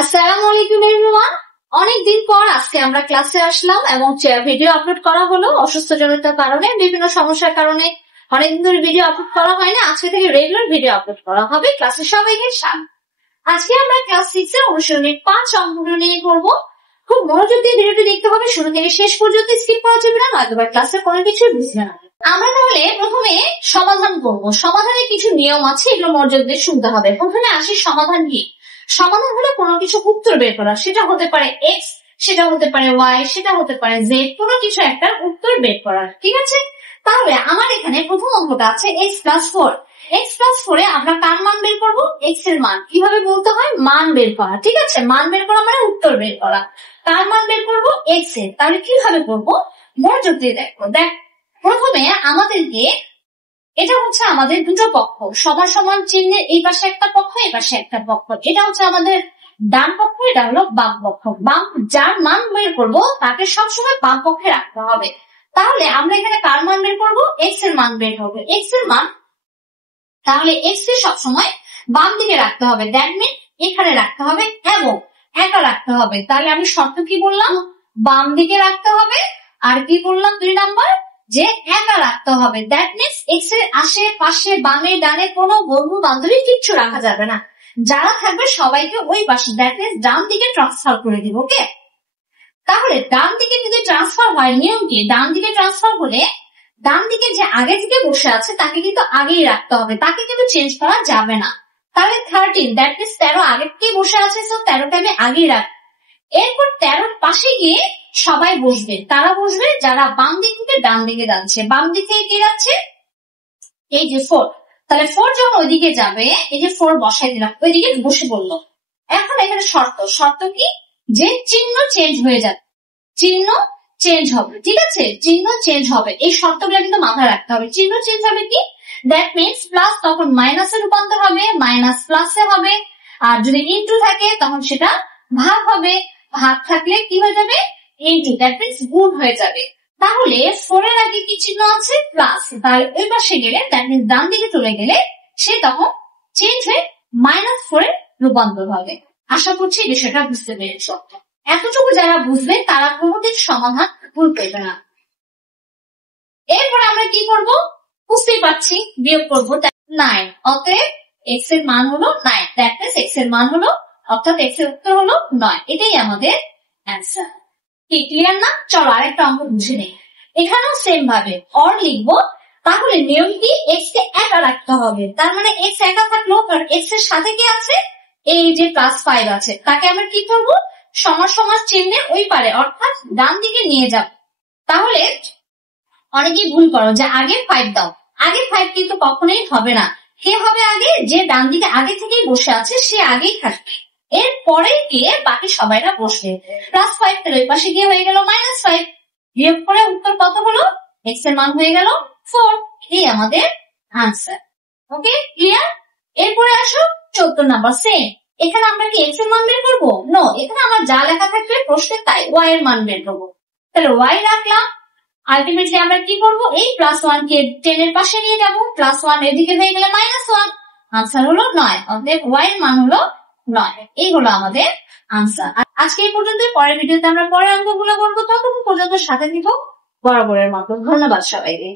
আসসালামু আলাইকুম এভরিওয়ান। অনেকদিন পর আজকে আমরা ক্লাসে আসলাম এবং ভিডিও আপলোড করা হলো অসুস্থজনিত কারণে, বিভিন্ন সমস্যার কারণে অনেকদিন ধরে ভিডিও আপলোড করা হয় না। আজকে থেকে রেগুলার ভিডিও আপলোড করা হবে। ক্লাসে সবাইকে স্বাগত। আজকে আমরা ক্লাস 6 এর অনুশীলনী 5 অঙ্কগুলো নিয়ে করব। খুব মনোযোগ দিয়ে ভিডিওটি দেখতে হবে, শুরু থেকে শেষ পর্যন্ত স্কিপ করা যাবে না, নয়তো ক্লাসে কোনো কিছু বুঝবে না। আমরা তাহলে প্রথমে সমাধান করব। সমাধানের কিছু নিয়ম আছে, এগুলো মনোযোগ দিয়ে শুনতে হবে। প্রথমে আসি সমাধান কি। সমাধান হলো কোনো কিছু উত্তর বের করা, সেটা হতে পারে এক্স, সেটা হতে পারে ওয়াই, সেটা হতে পারে জেড, কোনো কিছু একটা উত্তর বের করা। ঠিক আছে, তাহলে আমার এখানে প্রথম অঙ্কটা আছে এক্স প্লাস 4। এক্স প্লাস 4 এ আমরা কার মান বের করবো? এক্স এর মান। কিভাবে বলতে হয়? মান বের করা। ঠিক আছে, মান বের করা মানে উত্তর বের করা। কার মান বের করবো? এক্স এর। তাহলে কিভাবে করবো? মনোযোগ দিয়ে দেখো। প্রথমে আমাদেরকে, এটা হচ্ছে আমাদের দুটো পক্ষ, সমান সমান চিহ্নের এই পাশে একটা পক্ষ, এই পাশে একটা পক্ষ। এটা হচ্ছে আমাদের ডান পক্ষ, এটা হলো বাম পক্ষ। বাম যার মান বের করবো তাকে সবসময় বাম পক্ষে রাখতে হবে। তাহলে আমরা এখানে কার মান বের করবো? এক্স এর মান বের হবে। এক্স এর মান, তাহলে এক্স এর সবসময় বাম দিকে রাখতে হবে। দ্যাট মিন এখানে রাখতে হবে এবং একা রাখতে হবে। তাহলে আমি শর্ত কি বললাম? বাম দিকে রাখতে হবে। আর কি বললাম 2 নাম্বার? যে একা রাখতে হবে। দ্যাট মিনস এক্স এর আশেপাশে বামে ডানে কোনো বন্ধু বান্ধবী কিচ্ছু রাখা যাবে না। যারা থাকবে সবাইকে ওই পাশে, দ্যাট মিনস ডান দিকে ট্রান্সফার করে দিব। ওকে, তাহলে ডান দিকে যদি ট্রান্সফার হয়, নিয়ম কি? ডান দিকে ট্রান্সফার হলে ডান দিকে যে আগে থেকে বসে আছে তাকে কিন্তু আগেই রাখতে হবে, তাকে কিন্তু চেঞ্জ করা যাবে না। তাহলে 13, দ্যাট মিনস 13 আগে থেকেই বসে আছে, সো 13কে আমি আগেই রাখ। এরপর 13 পাশে গিয়ে সবাই বসবে। তারা বসবে যারা বাম দিক থেকে ডান দিকে যাচ্ছে। বাম দিক থেকে কে যাচ্ছে? এই যে 4। তাহলে 4 যখন ওইদিকে যাবে, এই যে 4 বসাই দিলাম, ওইদিকে বসে পড়লো। এখন এখানে শর্ত কি? যে চিহ্ন চেঞ্জ হয়ে যাবে, চিহ্ন চেঞ্জ হবে। ঠিক আছে, চিহ্ন চেঞ্জ হবে। এই শর্তগুলো কিন্তু মাথায় রাখতে হবে। চিহ্ন চেঞ্জ হবে কি? দ্যাট মিনস প্লাস তখন মাইনাসে রূপান্তর হবে, মাইনাস প্লাসে হবে। আর যদি ইনটু থাকে তখন সেটা ভাগ হবে, ভাগ থাকলে কি হয়ে যাবে? ইনটু, দ্যাট মিনস গুণ হয়ে যাবে। তাহলে 4 এর আগে কি চিহ্ন আছে? প্লাস। তাহলে ওই পাশে গেলে, দ্যাট মিনস ডান দিকে চলে গেলে সে তখন চেঞ্জ হয়ে -4 এ রূপান্তর হবে। আশা করছি বিষয়টা বুঝতে পেরেছ। এতটুকু যারা বুঝবে তারা কোনোদিন সমাধান ভুল করবে না। এরপর আমরা কি করব? বুঝতেই পারছি, বিয়োগ করবো 9। অতএব এক্স এর মান হলো 9। দ্যাট মিনস এক্স এর মান হলো, অর্থাৎ এক্স এর উত্তর হলো 9। এটাই আমাদের অ্যান্সার। কি ক্লিয়ার না? চলো আরেকটা অঙ্ক বুঝে নেই। এখানেও সেম ভাবে অর লিখবো। তাহলে নিয়ম কি? এক্স কে একা রাখতে হবে। তার মানে এক্স একা থাকলো, কারণ এক্স এর সাথে কি আছে? এই যে +5 আছে, তাকে আমরা কি করবো? সমান সমান চিহ্নের ওই পারে, অর্থাৎ ডান দিকে নিয়ে যাব। তাহলে অনেকেই ভুল করো যে আগে 5 দাও। আগে 5 কিন্তু কখনোই হবে না। কে হবে আগে? যে ডান দিকে আগে থেকেই বসে আছে সে আগেই থাকবে। এরপরে গিয়ে বাকি সবাইরা বসবে। +5 তাহলে ওই পাশে গিয়ে হয়ে গেল -5। বিয়োগ করে উত্তর কত হলো? এক্স এর মান হয়ে গেল 4। এই আমাদের আনসার। ওকে, ক্লিয়ার? এরপরে আসো 14 নাম্বার। সেম, এখানে আমরা কি এক্স এর মান বের করবো? নো, এখানে আমার যা লেখা থাকবে প্রশ্নে তাই ওয়াই এর মান বের করবো। তাহলে ওয়াই রাখলাম। আলটিমেটলি আমরা কি করবো? এই +1 কে 10 এর পাশে নিয়ে যাবো। +1 এদিকে হয়ে গেলে -1। আনসার হলো 9। অতএব ওয়াই এর মান হলো 9। এই হলো আমাদের আনসার। আজকে এই পর্যন্ত। পরের ভিডিওতে আমরা পরের অঙ্কগুলো করবো। ততক্ষণ পর্যন্ত সাথে নিব বরাবরের মতো। ধন্যবাদ সবাইকে।